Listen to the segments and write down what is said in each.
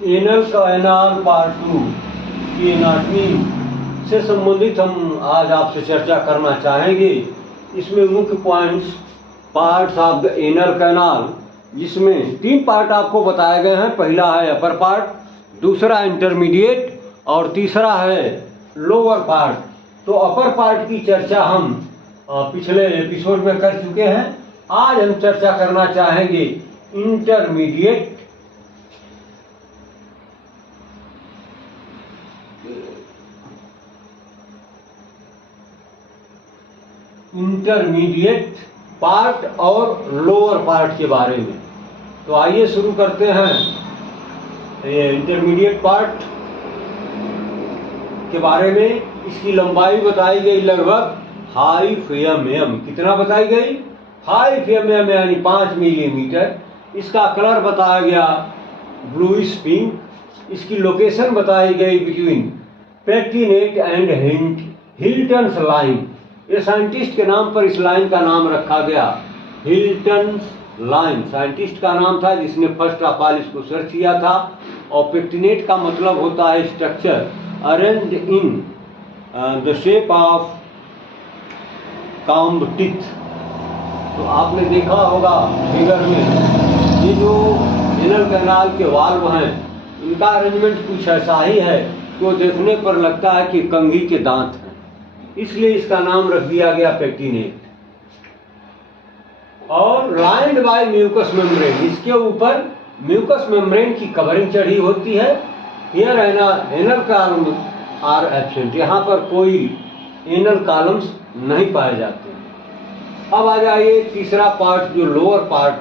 Anal canal part 2 की anatomy से संबंधित हम आज आपसे चर्चा करना चाहेंगे। इसमें मुख्य points parts of the anal canal, जिसमें 3 पार्ट आपको बताए गए हैं। पहला है अपर पार्ट, दूसरा इंटरमीडिएट और तीसरा है लोअर पार्ट। तो अपर पार्ट की चर्चा हम पिछले एपिसोड में कर चुके हैं। आज हम चर्चा करना चाहेंगे इंटरमीडिएट पार्ट और लोअर पार्ट के बारे में। तो आइए शुरू करते हैं। ये इंटरमीडिएट पार्ट के बारे में, इसकी लंबाई बताई गई लगभग 5 mm। कितना बताई गई? 5 mm यानी 5 मिलीमीटर। इसका कलर बताया गया ब्लूइश पिंक। इसकी लोकेशन बताई गई बिटवीन पेक्टिनेट एंड हिल्टन्स लाइन। ये साइंटिस्ट के नाम पर इस लाइन का नाम रखा गया, हिल्टन्स लाइन। साइंटिस्ट का नाम था जिसने फर्स्ट ऑफ ऑल इसको सर्च किया था। और पेक्टिनेट का मतलब होता है structure arranged in the shape of comb teeth. तो आपने देखा होगा फिगर में, ये जो एनल कैनाल के वाल्व हैं, इनका अरेंजमेंट कुछ ऐसा ही है। तो देखने पर लगता है कि कंघी के दांत हैं, इसलिए इसका नाम रख दिया गया पेक्टिनेट। और लाइंड बाय म्यूकस मेम्ब्रेन, इसके ऊपर म्यूकस मेम्ब्रेन की कवरिंग चढ़ी होती है। Here anal column are absent, यहाँ पर कोई एनल कॉलम्स नहीं पाए जाते हैं। अब आ जाइए तीसरा पार्ट, जो लोअर पार्ट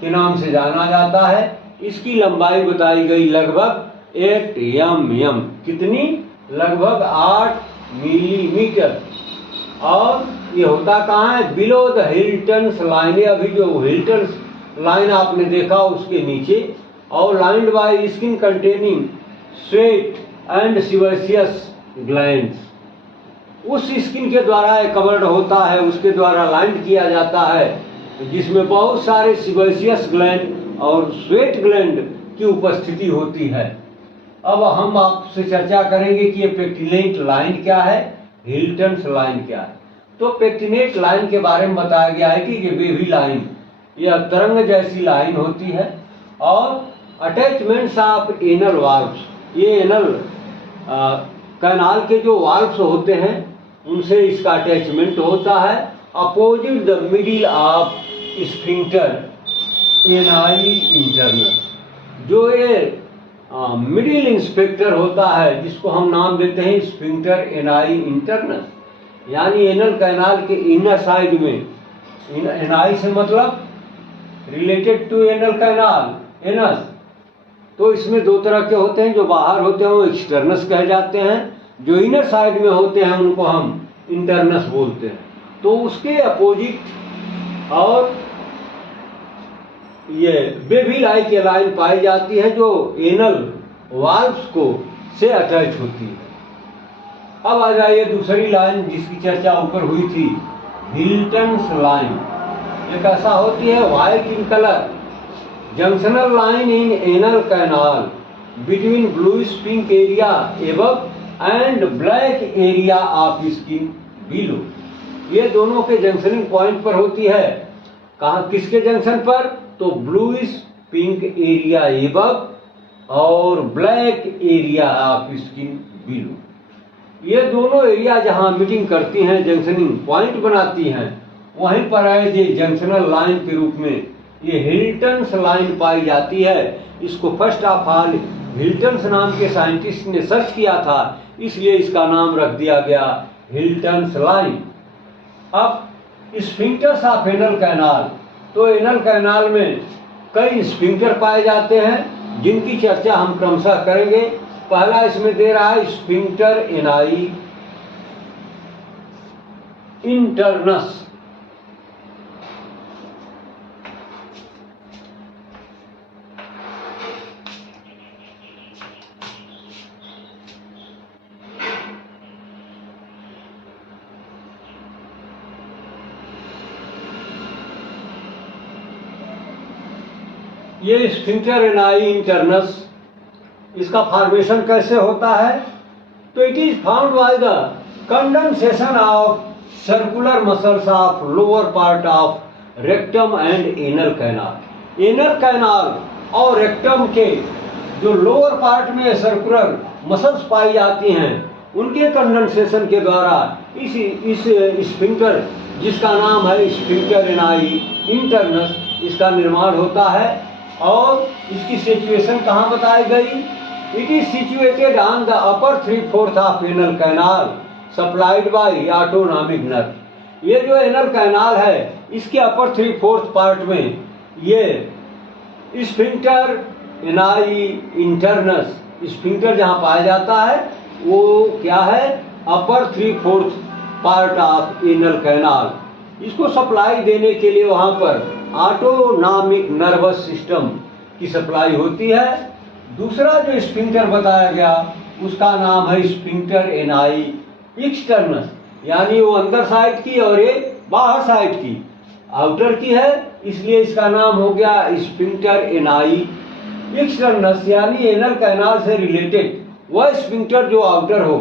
के नाम से जाना जाता है। इसकी लंबाई बताई गई लगभग 8 mm। कितनी? लगभग 8 मिलीमीटर। और ये होता कहाँ है? Below the Hilton's line. अभी जो हिल्टन्स लाइन आपने देखा उसके नीचे। और lined by skin containing sweat and sebaceous glands. उस स्किन के द्वारा कवर्ड होता है, उसके द्वारा लाइंड किया जाता है, जिसमें बहुत सारे सिबेशियस ग्लैंड और स्वेट ग्लैंड की उपस्थिति होती है। अब हम आपसे चर्चा करेंगे कि ये पेक्टिनेट लाइन क्या है, हिल्टन्स लाइन क्या है। तो पेक्टिनेट लाइन के बारे में बताया गया है कि ये वेवी लाइन, यह तरंग जैसी लाइन होती है। और अटैचमेंट्स ऑफ एनल वाल्व्स, ये एनल कैनाल के जो वाल्व्स होते हैं उनसे इसका अटैचमेंट होता है। Opposite the middle of sphincter ani internus. जो ये मिडिल इंस्पेक्टर होता है, जिसको हम नाम देते हैं स्फिंक्टर एनाई इंटरनस, यानी एनल कैनाल के इनर साइड में। एनाई से मतलब related to anal canal, anus. तो इसमें 2 तरह के होते हैं। जो बाहर होते हैं वो एक्सटर्नस कहे जाते हैं, जो इनर साइड में होते हैं उनको हम इंटरनस बोलते हैं। तो उसके अपोजिट और ये वेवी लाइन पाई जाती है, जो एनल वाल्व्स को से अटैच होती है। अब आ जाइए दूसरी लाइन जिसकी चर्चा ऊपर हुई थी, हिल्टन्स लाइन। ये कैसा होती है? White in colour, junctional line in anal canal between bluish pink area above and black area of skin below. ये दोनों के जंक्शनिंग पॉइंट पर होती है। कहाँ, किसके जंक्शन पर? तो ब्लूइश पिंक एरिया एबव और black area of skin below. ये दोनों एरिया जहां मीटिंग करती हैं, जंक्शनिंग पॉइंट बनाती हैं, वहीं पर है ये जंक्शनल लाइन के रूप में ये हिल्टन्स लाइन पाई जाती है। इसको फर्स्ट ऑफ ऑल हिल्टन्स नाम के साइंटिस्ट ने सर्च किया था, इसलिए इसका नाम रख दिया गया हिल्टन्स लाइन। अब स्फिंक्टर्स ऑफ एनल कैनाल, तो एनल कैनाल में कई स्फिंक्टर पाए जाते हैं, जिनकी चर्चा हम क्रमशः करेंगे। पहला इसमें दे रहा है स्फिंक्टर एनाई इंटरनस। ये स्फिंक्टर एनाई इंटरनस इसका फॉर्मेशन कैसे होता है? तो it is found by the condensation of circular muscles of lower part of rectum and anal canal. Anal canal और रेक्टम के जो लोअर पार्ट में सर्कुलर मसल्स पाई जाती हैं, उनके कंडेंसेशन के द्वारा इस स्फिंक्टर, जिसका नाम है स्फिंक्टर एनाई इंटरनस, इसका निर्माण होता है। और इसकी सिचुएशन कहाँ बताई गई? It is situated on the upper 3/4 of anal canal supplied by autonomic nerve. ये जो एनल कैनाल है, इसके अपर 3/4 पार्ट में ये स्फिंक्टर एनाई इंटरनस, स्फिंक्टर जहाँ पाया जाता है वो क्या है? अपर 3/4 पार्ट ऑफ एनल कैनाल। इसको सप्लाई देने के लिए वहाँ पर ऑटोनॉमिक नर्वस सिस्टम की सप्लाई होती है। दूसरा जो स्फिंक्टर बताया गया उसका नाम है स्फिंक्टर एनाई एक्सटर्नस, यानी वो अंदर साइड की और ये बाहर साइड की, आउटर की है, इसलिए इसका नाम हो गया स्फिंक्टर एनाई एक्सटर्नस, यानी एनल कैनाल से रिलेटेड वह स्फिंक्टर जो आउटर हो,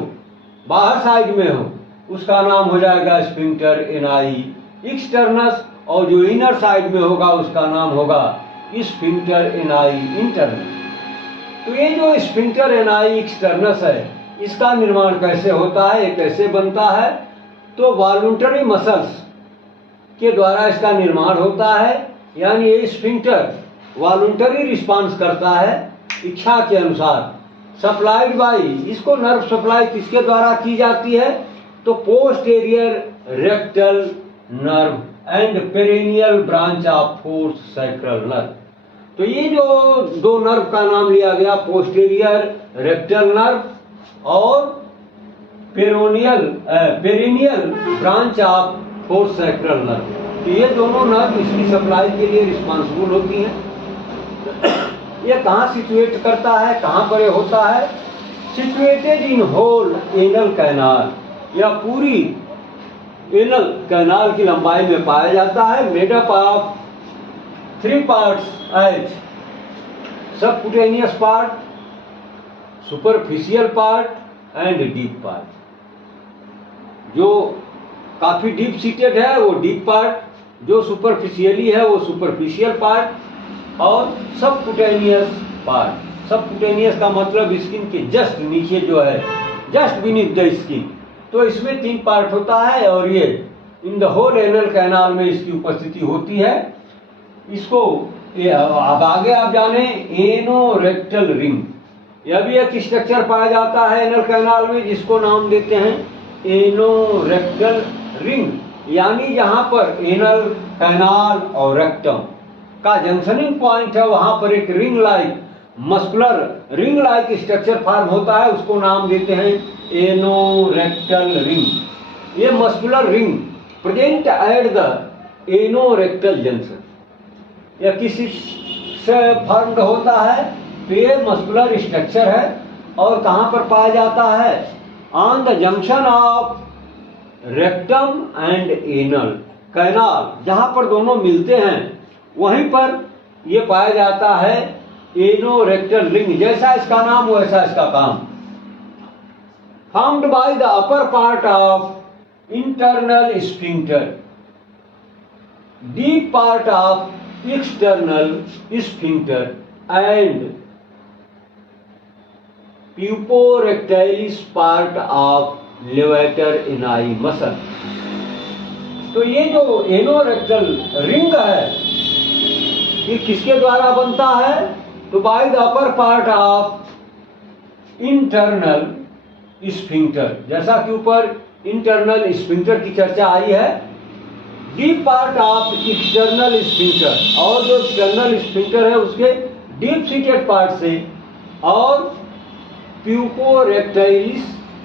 बाहर साइड में हो, उसका नाम हो जाएगा स्फिंक्टर एनाई एक्सटर्नस, और जो इनर साइड में होगा उसका नाम होगा स्फिंक्टर एनाई इंटरनस। तो ये जो स्फिंक्टर एनाई एक्सटर्नस है, इसका निर्माण कैसे होता है, ये कैसे बनता है? तो वॉलंटरी मसल्स के द्वारा इसका निर्माण होता है, यानी ये स्फिंक्टर वॉलंटरी रिस्पांस करता है इच्छा के अनुसार। सप्लाइड बाय, इसको नर्व सप्लाई किसके द्वारा की जाती है? तो posterior rectal nerve and perineal branch of fourth sacral nerve. तो ये जो दो नर्व का नाम लिया गया, पोस्टेरियर रेक्टल नर्व और perineal branch of fourth sacral nerve, तो ये दोनों नर्व इसकी सप्लाई के लिए रिस्पॉन्सिबल होती हैं। ये कहाँ सिचुएट करता है, कहाँ पर ये होता है? Situated in whole anal canal, या पूरी एनल कैनाल की लंबाई में पाया जाता है। Made up of 3 parts as subcutaneous part, superficial part and deep part. जो काफी डीप सीटेड है वो डीप पार्ट, जो सुपरफिशियली है वो सुपरफिशियल पार्ट, और सबक्यूटेनियस पार्ट। सबक्यूटेनियस का मतलब स्किन के जस्ट नीचे जो है, जस्ट बीनीथ द स्किन। तो इसमें 3 पार्ट होता है और ये in the whole anal canal में इसकी उपस्थिति होती है। इसको अब आगे आप जाने एनोरेक्टल रिंग, यह भी एक स्ट्रक्चर पाया जाता है एनल कैनाल में, जिसको नाम देते हैं एनोरेक्टल रिंग, यानी जहां पर एनल कैनाल और रेक्टम का जंक्शनिंग पॉइंट है, वहां पर एक ring like muscular ring like structure form होता है, उसको नाम देते हैं एनोरेक्टल रिंग। ये muscular ring present at the anorectal junction, यह किसी से फॉर्म्ड होता है? तो ये मस्कुलर स्ट्रक्चर है और कहां पर पाया जाता है? On the junction of rectum and anal canal, जहां पर दोनों मिलते हैं वहीं पर यह पाया जाता है एनोरेक्टल रिंग। जैसा इसका नाम वैसा इसका काम। Formed by the upper part of internal sphincter, deep part of external sphincter and puborectalis part of levator ani muscle. तो ये जो एनोरेक्टल रिंग है, ये किसके द्वारा बनता है? तो bye the upper part of internal sphincter, जैसा कि ऊपर इंटरनल स्फिंक्टर की चर्चा आई है। Deep part of external sphincter, और जो एक्सटर्नल स्फिंक्टर है उसके डीप सीटेड पार्ट से, और puborectalis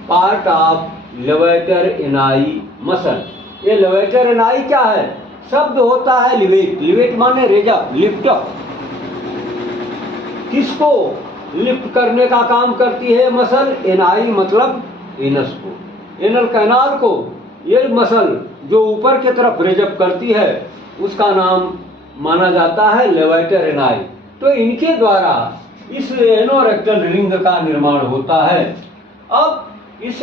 part of levator ani muscle. ये लेवेटर एनाई क्या है? शब्द होता है लिवेट, लिवेट माने रेजअप, लिफ्ट अप। किसको लिफ्ट करने का काम करती है मसल? एनाई मतलब एनस को, एनल कैनाल को। ये मसल जो ऊपर की तरफ रेजअप करती है उसका नाम माना जाता है लेवेटर एनाई। तो इनके द्वारा इस एनोरेक्टल रिंग का निर्माण होता है। अब इस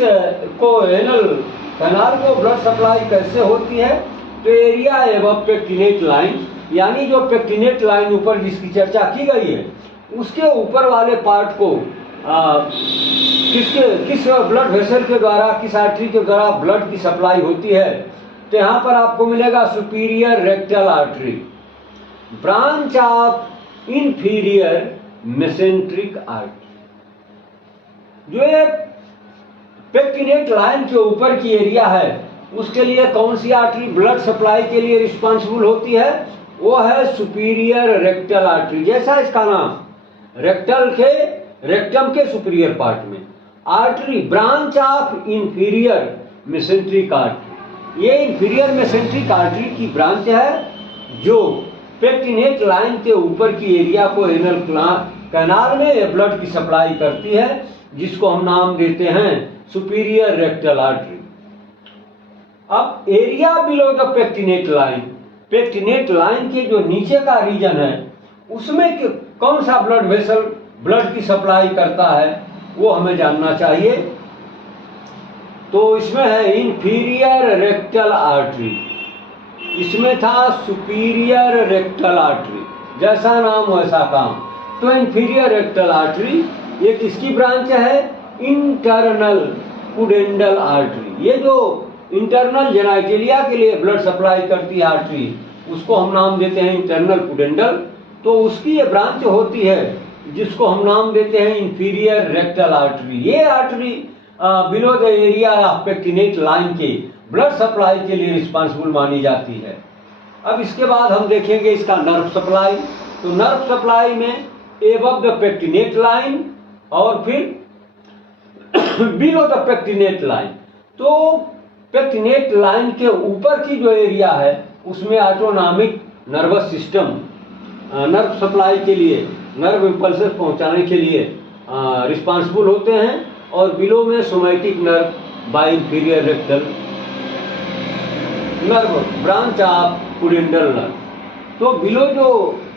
को एनल कैनाल को ब्लड सप्लाई कैसे होती है? तो एरिया एबव पेक्टिनेट लाइन, यानी जो पेक्टिनेट लाइन ऊपर जिसकी चर्चा की गई है उसके ऊपर वाले पार्ट को किस ब्लड वेसल के द्वारा, किस आर्टरी के द्वारा ब्लड की सप्लाई होती है? तो यहाँ पर आपको मिलेगा superior rectal artery, branch of inferior mesenteric artery. जो ये पेक्टिनेट लाइन के ऊपर की एरिया है उसके लिए कौन सी आर्टरी ब्लड सप्लाई के लिए रिस्पॉन्सिबल होती है? वो है सुपीरियर रेक्टल आर्टरी। जैसा इसका नाम, रेक्टम के सुपीरियर पार्ट में artery, branch of inferior mesenteric artery. ये इंफीरियर मेसेंट्रिक आर्टरी की ब्रांच है जो पेक्टिनेट लाइन के ऊपर की एरिया को एनल कैनाल में ब्लड की सप्लाई करती है, जिसको हम नाम देते हैं सुपीरियर रेक्टल आर्टरी। अब area below the pectinate line के जो नीचे का रीजन है उसमें कौन सा ब्लड वेसल ब्लड की सप्लाई करता है वो हमें जानना चाहिए। तो इसमें है इंफीरियर रेक्टल आर्टरी, इसमें था सुपीरियर रेक्टल आर्टरी, जैसा नाम वैसा काम। तो इंफीरियर रेक्टल आर्टरी ये किसकी ब्रांच है? Internal pudendal artery. ये जो इंटरनल जेनाइटेलिया के लिए ब्लड सप्लाई करती है आर्टरी, उसको हम नाम देते हैं इंटरनल पुडेंडल। तो उसकी ये ब्रांच होती है जिसको हम नाम देते हैं इंफीरियर रेक्टल आर्टरी। ये artery below the area of pectinate line के ब्लड सप्लाई के लिए रिस्पॉन्सिबल मानी जाती है। अब इसके बाद हम देखेंगे इसका नर्व सप्लाई। तो नर्व सप्लाई में एबव द पेक्टिनेट लाइन और फिर बिलो द पेक्टिनेट लाइन। तो पेक्टिनेट लाइन के ऊपर की जो एरिया है उसमें autonomic nervous system nerve supply के लिए, नर्व इम्पल्सेस पहुंचाने के लिए रिस्पॉन्सिबल होते हैं, और बिलो में somatic nerve by inferior rectal nerve, branch of pudendal nerve. तो बिलो जो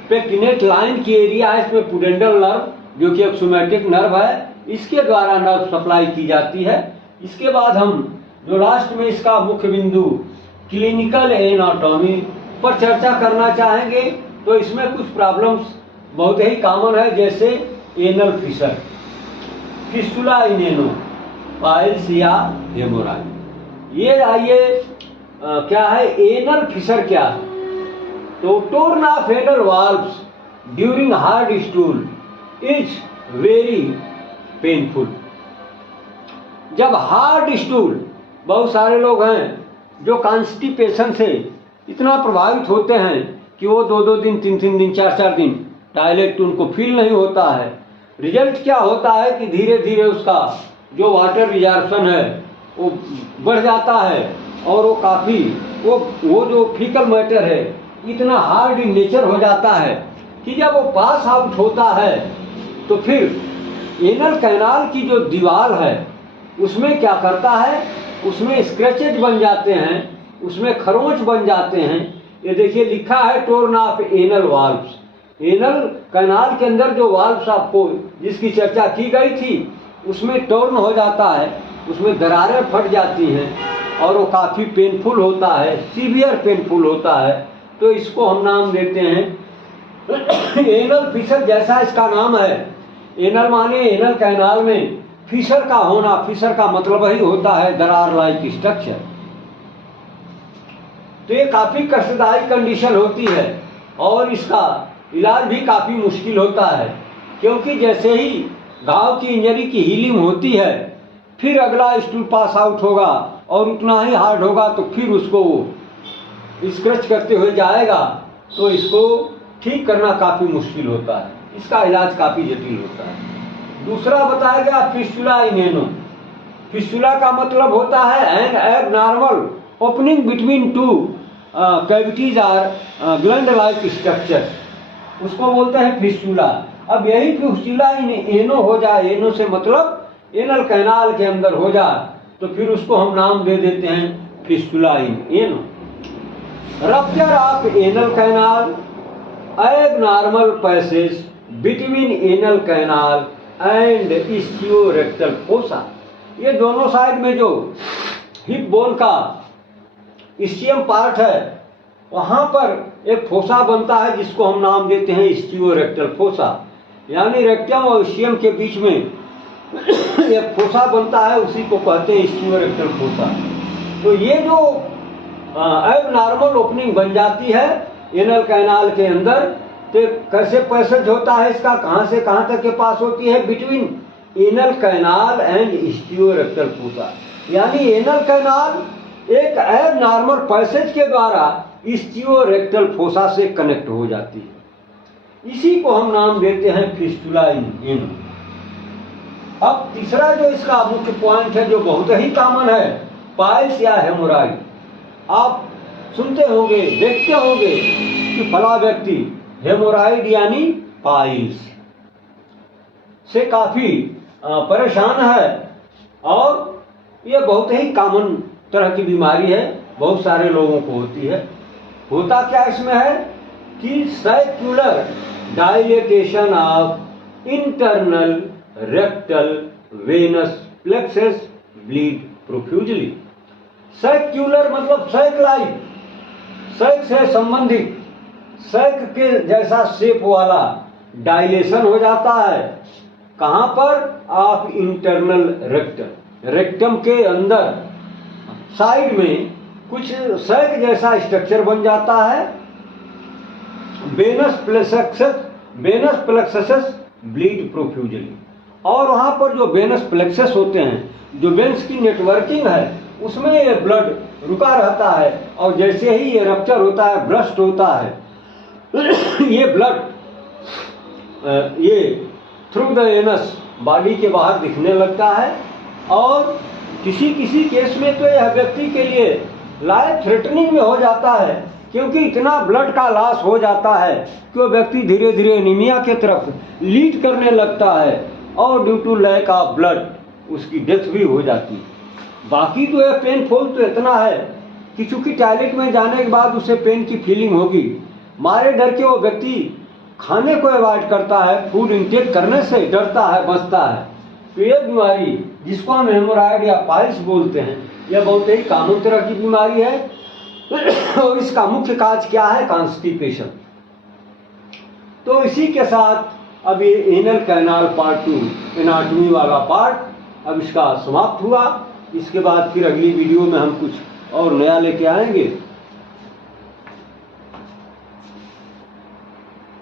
पेक्टिनेट लाइन की एरिया है इसमें पुडेंडल नर्व जो कि एक सोमैटिक नर्व है, इसके द्वारा नर्व सप्लाई की जाती है। इसके बाद हम जो लास्ट में इसका मुख्य बिंदु क्लिनिकल एनाटॉमी पर चर्चा करना चाहेंगे। तो इसमें कुछ प्रॉब्लम्स बहुत ही कॉमन है, जैसे anal fissure, fistula in I know, piles या हेमोराइड। ये आइए क्या है एनल फिशर क्या है? तो torn of anal valves during hard stool is very painful. जब हार्ड स्टूल, बहुत सारे लोग हैं जो कॉन्स्टिपेशन से इतना प्रभावित होते हैं कि वो 2-2 दिन, 3-3 दिन, 4-4 दिन टॉयलेट उनको फील नहीं होता है। रिजल्ट क्या होता है कि धीरे धीरे उसका जो वाटर रिजर्वेशन है वो बढ़ जाता है, और वो काफ़ी वो जो फीकल मैटर है इतना हार्ड इन नेचर हो जाता है कि जब वो पास आउट होता है तो फिर एनल कैनाल की जो दीवार है उसमें क्या करता है, उसमें स्क्रैचेज बन जाते हैं, उसमें खरोंच बन जाते हैं। ये देखिए लिखा है torn of anal valves. Anal canal के अंदर जो वाल्व्स आपको जिसकी चर्चा की गई थी उसमें टोर्न हो जाता है, उसमें दरारें फट जाती हैं और वो काफ़ी पेनफुल होता है, सीवियर पेनफुल होता है। तो इसको हम नाम देते हैं एनल फिशर। जैसा इसका नाम है, एनल माने एनल कैनाल में फिशर का होना। फिशर का मतलब ही होता है दरार लाइक स्ट्रक्चर। तो ये काफ़ी कष्टदायी कंडीशन होती है और इसका इलाज भी काफ़ी मुश्किल होता है, क्योंकि जैसे ही घाव की इंजरी की हीलिंग होती है फिर अगला स्टूल पास आउट होगा और उतना ही हार्ड होगा, तो फिर उसको स्क्रैच करते हुए जाएगा। तो इसको ठीक करना काफ़ी मुश्किल होता है, इसका इलाज काफ़ी जटिल होता है। दूसरा बताया गया फिस्टुला इन एनो। फिस्टुला का मतलब होता है an abnormal opening between two cavities or gland like structure, उसको बोलते हैं फिस्टुला। अब यही फिस्टुला इन एनो हो जाए, एनो से मतलब एनल कैनाल के अंदर हो जाए, तो फिर उसको हम नाम दे देते हैं fistula in ano. Rupture of anal canal, abnormal passage between anal canal and ischiorectal fossa. ये दोनों साइड में जो हिप बोन का इस्कियम पार्ट है वहां पर एक फोसा बनता है जिसको हम नाम देते हैं इस्कियोरेक्टल फोसा। यानी रेक्टम और इस्कियम के बीच में एक फोसा बनता है, उसी को कहते हैं इस्कियोरेक्टल फोसा। तो ये जो एबनॉर्मल ओपनिंग बन जाती है एनल कैनाल के अंदर, तो कैसे पैसेज होता है इसका, कहां से कहां तक के पास होती है, between anal canal and ischiorectal fossa. यानी एनल कैनाल एक एबनॉर्मल पैसेज के द्वारा इस्कियोरेक्टल फोसा से कनेक्ट हो जाती है। इसी को हम नाम देते हैं फिस्टुला इन एनम। अब तीसरा जो इसका मुख्य पॉइंट है जो बहुत ही कॉमन है, पाइल्स या हेमोराइड। आप सुनते होंगे, देखते होंगे कि फला व्यक्ति हेमोराइड यानी पाइल्स से काफी परेशान है, और यह बहुत ही कॉमन तरह की बीमारी है, बहुत सारे लोगों को होती है। होता क्या इसमें है कि circular dilatation of internal rectal venous plexus bleed profusely. Circular मतलब सैक लाइक, सैक से संबंधित, सैक के जैसा शेप वाला डायलेशन हो जाता है। कहां पर, ऑफ इंटरनल रेक्टल, रेक्टम के अंदर साइड में कुछ सैक जैसा स्ट्रक्चर बन जाता है। वेनस प्लेक्सस ब्लीड प्रोफ्यूजली, और वहां पर जो वेनस प्लेक्सस होते हैं, जो वेन्स की नेटवर्किंग है, उसमें ये ब्लड रुका रहता है, और जैसे ही ये रप्चर होता है, ब्रस्ट होता है, ये ब्लड ये थ्रू द एनस बॉडी के बाहर दिखने लगता है। और किसी किसी केस में तो यह व्यक्ति के लिए लाइफ थ्रेटनिंग में हो जाता है, क्योंकि इतना ब्लड का लॉस हो जाता है कि वो व्यक्ति धीरे धीरे एनीमिया के तरफ लीड करने लगता है, और due to lack of blood उसकी डेथ भी हो जाती है। बाकी तो यह पेनफुल तो इतना है कि चूंकि टॉयलेट में जाने के बाद उसे पेन की फीलिंग होगी, मारे डर के वो व्यक्ति खाने को अवॉइड करता है, फूड इंटेक करने से डरता है, बचता है। तो ये बीमारी जिसको हम हेमोराइड या पाइल्स बोलते हैं, यह बहुत ही कॉमन तरह की बीमारी है। और इसका मुख्य काज क्या है, कॉन्स्टिपेशन। तो इसी के साथ अब ये एनल कैनाल पार्ट 2 एनाटॉमी वाला पार्ट अब इसका समाप्त हुआ। इसके बाद फिर अगली वीडियो में हम कुछ और नया लेके आएंगे।